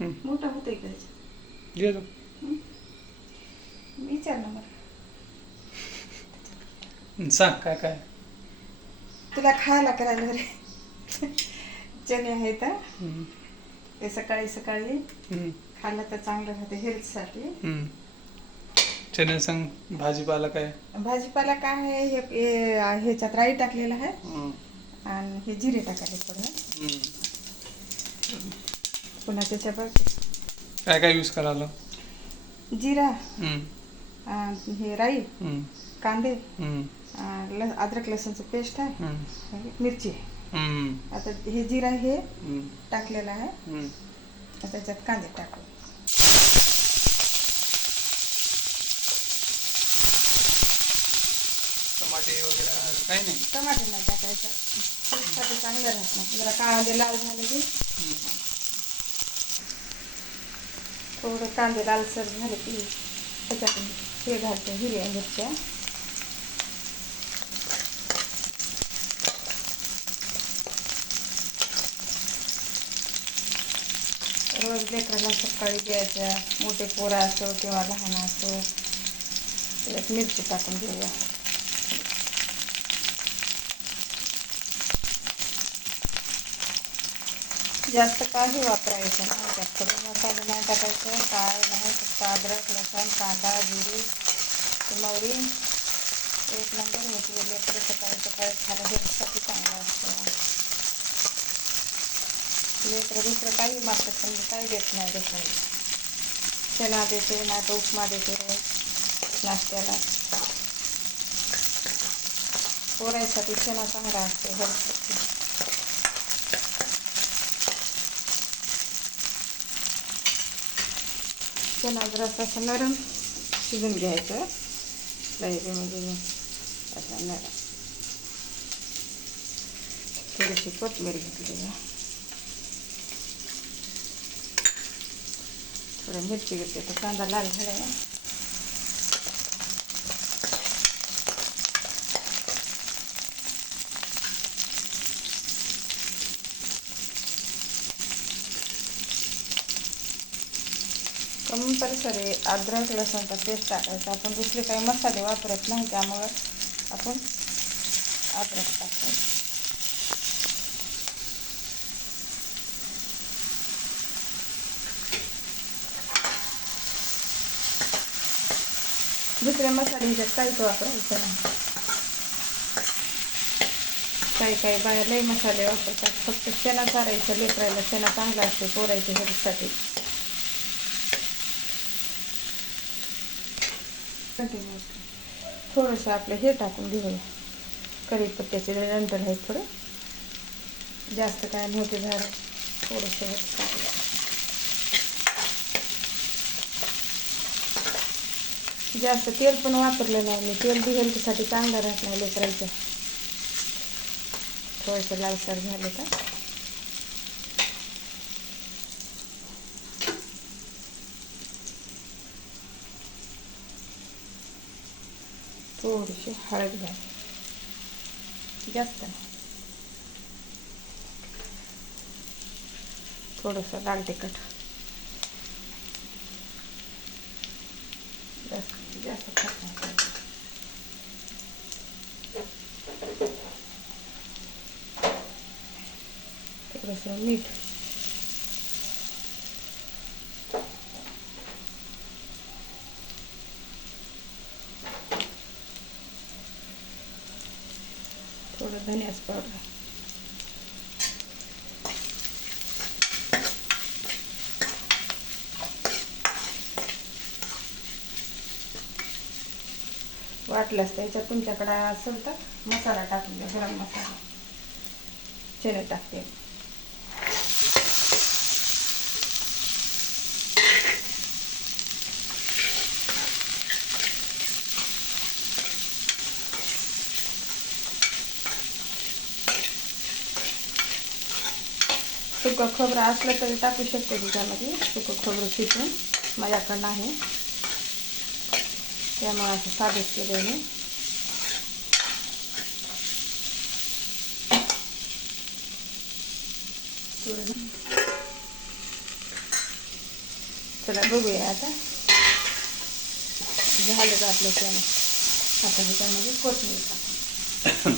मोठा होतोय का घे तो. विचार ना मला. सांग काय काय. तुला खायला करायला रे चणे आहेत हम्म, ते सकाळी सकाळी हम्म, खाल्लं तर चांगलं राहते हेल्थसाठी. हम्म. चणे सांग. भाजीपाला काय. भाजीपाला काय आहे ह्याच्यात राई टाकलेला आहे हम्म, आणि हे जिरे टाकायचे थोडं. हम्म. पुन्हा त्याच्यावर काय काय यूज करायला. जिरा, हम्म, हे राई, हम्म, कांदे, हम्म, अद्रक लसूणचं पेस्ट आहे, हम्म, मिरची आहे. हम्म, आता हे जिरा हे हम्म, टाकलेलं आहे. हम्म. आता त्याच्यात कांदे टाकू. टमाटे वगैरे असं काही नाही. टमाटे नाही टाकायचं, टेस्टसाठी चांगलं राहत नाही. जरा कांदे लाल झाले की थोडं कांदे लालसर झाले की त्याच्यात हे घालते हिरव्या मिरच्या. रोज लेकराला सकाळी द्यायच्या, मोठे पोरं असो किंवा लहान असो, त्याच्यात मिरची टाकून देऊया. जास्त काही वापरायचं नाही, जास्त मसाले नाही टाकायचं, काय नाही, फक्त अद्रक लसूण कांदा जिरे मोहरी एक नंबर होती. लेकरं सकाळी सकाळी खायला हेल्थसाठी चांगलं असतं. लेकरं दुसरं काही मागतात पण मी काही देत नाही दुसरं. चणा देते नाही तर उपमा देते रोज नाश्त्याला. पोरायसाठी चणा चांगला असतो हेल्थसाठी. चणा जरासा असं नरम शिजून घ्यायचं म्हणजे असं नरम. थोडीशी कोथिंबीर घेतली आहे, थोडं मिरची घेतली तर कांदा लाल झाला. कंपल्सरी अद्रक लसूणचा पेस्ट टाकायचा. आपण दुसरे काही मसाले वापरत नाही त्यामुळं आपण अद्रक टाकायचं. दुसरे मसाले ह्याच्यात काहीच वापरायचं नाही. काही काही बाया लई मसाले वापरतात. फक्त चणा चारायचं लेकरायला. चणा चांगला असते पोरायच्या हेल्थसाठी. थोडंसं आपलं हे टाकून घेऊया कढीपत्त्याचे नंतर आहे थोडं, जास्त काय मोठे झाड थोडंसं टाकलं. जास्त तेल पण वापरलं नाही मी. तेल बी हेल्थसाठी चांगलं राहत नाही लेकरायचं. थोडंसं लालसर झालं का थोडीशी हळद घालायची, जास्त नाही. थोडंसं लाल तिखट, जास्त जास्त खात नाही. थोडंसं मीठ, थोडं धन्याचं पावडर, वाटलंच त्याच्यात तुमच्याकडे असेल तर मसाला टाकून द्या, गरम मसाला. चणे टाकते. सुकं खोबरं असलं तरी टाकू शकते त्याच्यामध्ये. सुकं खोबरं शिजून माझ्याकडं नाही त्यामुळे असं साधंच केलं मी. चला बघूया आता झालं का आपलं चणे. आता ह्याच्यामध्ये कोथिंबीर टाकू.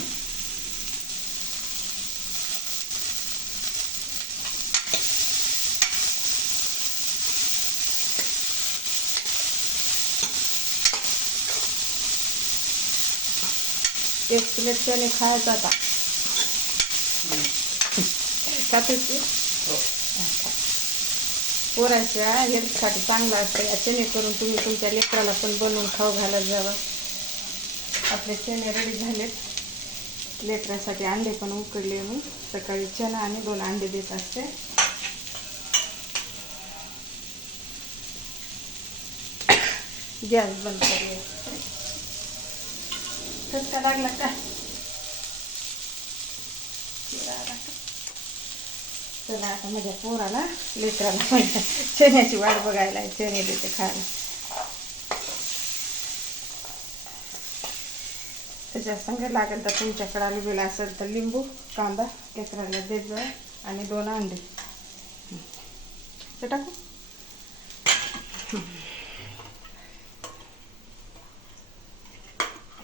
एक प्लेट चणे खायचा आता खातेच पोराच्या हेल्थसाठी चांगलं असतं. या चणे करून तुम्ही तुमच्या लेकराला पण बनवून खाऊ घालत जावं. आपले चणे रेडी झालेत. लेकरासाठी अंडे पण उकडले मी. सकाळी चणा आणि 2 अंडे देत असते. गॅस बंद करूया. ठसका लागला का? चला आता माझ्या पोराला लेकराला माझ्या चण्याची वाट बघायला चणे देते खायला. त्याच्या संग लागेल तर तुमच्याकडे आलेला असेल तर लिंबू कांदा लेकराला देत जा आणि 2 अंडे ते टाकू.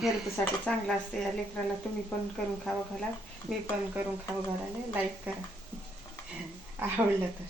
हेल्थसाठी चांगलं असते. या लेकराला तुम्ही पण करून खावं घाला. मी पण करून खावं घालायला. लाईक करा आवडलं तर.